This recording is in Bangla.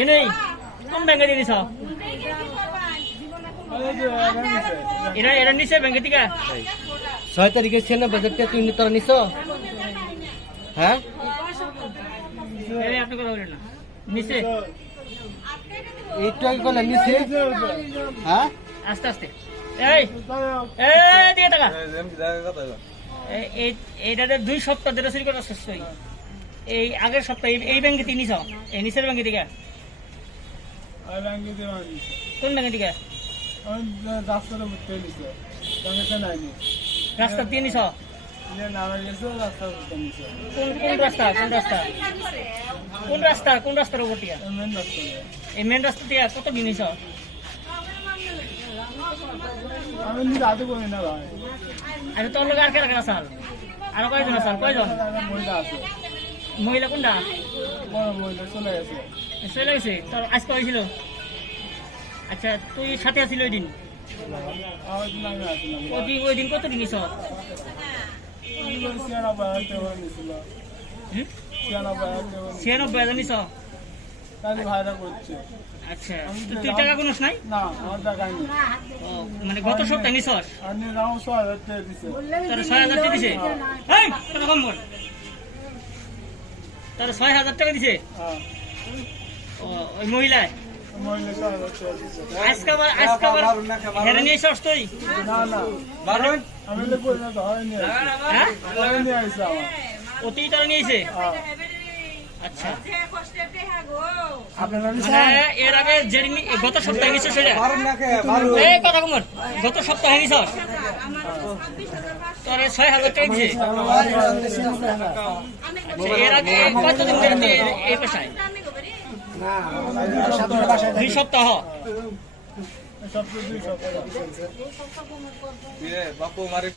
এ নেই কোন ব্যাংকে দিয়ে দিছ এরা এরা নিছে ব্যাংকে থেকে 6 তারিখে ছিল না বাজেটটা তুই তোরা নিছ হ্যাঁ এই আপনি কথা বলেন না নিছে এইটা কোন নিছে হ্যাঁ আস্তে আস্তে এই এই দিয়ে টাকা এইটাতে 2 সপ্তাহ ধরে চুরি করা শেষ হই এই আগের সপ্তাহে এই ব্যাংকে তিন নিছ এই নিচের ব্যাংকে থেকে কোন ব্যাংকে থেকে রাস্তা দিয়ে নিছ কোন রাস্তার উপর টিয়া এই মেন রাস্তা দিয়ে কত দিন নিছ আচ্ছা তোর লোক আর কে রাখা সাল আর কয়জন আসাল কয়জন মহিলা কোনটা চলে গেছে তোর আজকে হয়েছিল আচ্ছা তুই সাথে আসিল ওই দিন ওই দিন কত দিন নিছ 96,000 নিছ আচ্ছা তুই টাকা কোনস নাই মানে গত সপ্তাহে নিছ তোর 6,000 টাকা দিছে এই টাকা কম কর তোর 6,000 টাকা দিছে ওই মহিলা আজকে হেরে নিয়ে এসছ তুই অতি তারা নিয়েছে আচ্ছা এর আগে গত সপ্তাহে নিছ সেটা এই কথা কমর গত সপ্তাহে নিছ তোর 6,000 টাকা দিছে এর আগে কতদিন ধরে এই পেশায় 2 সপ্তাহ বাপু মারে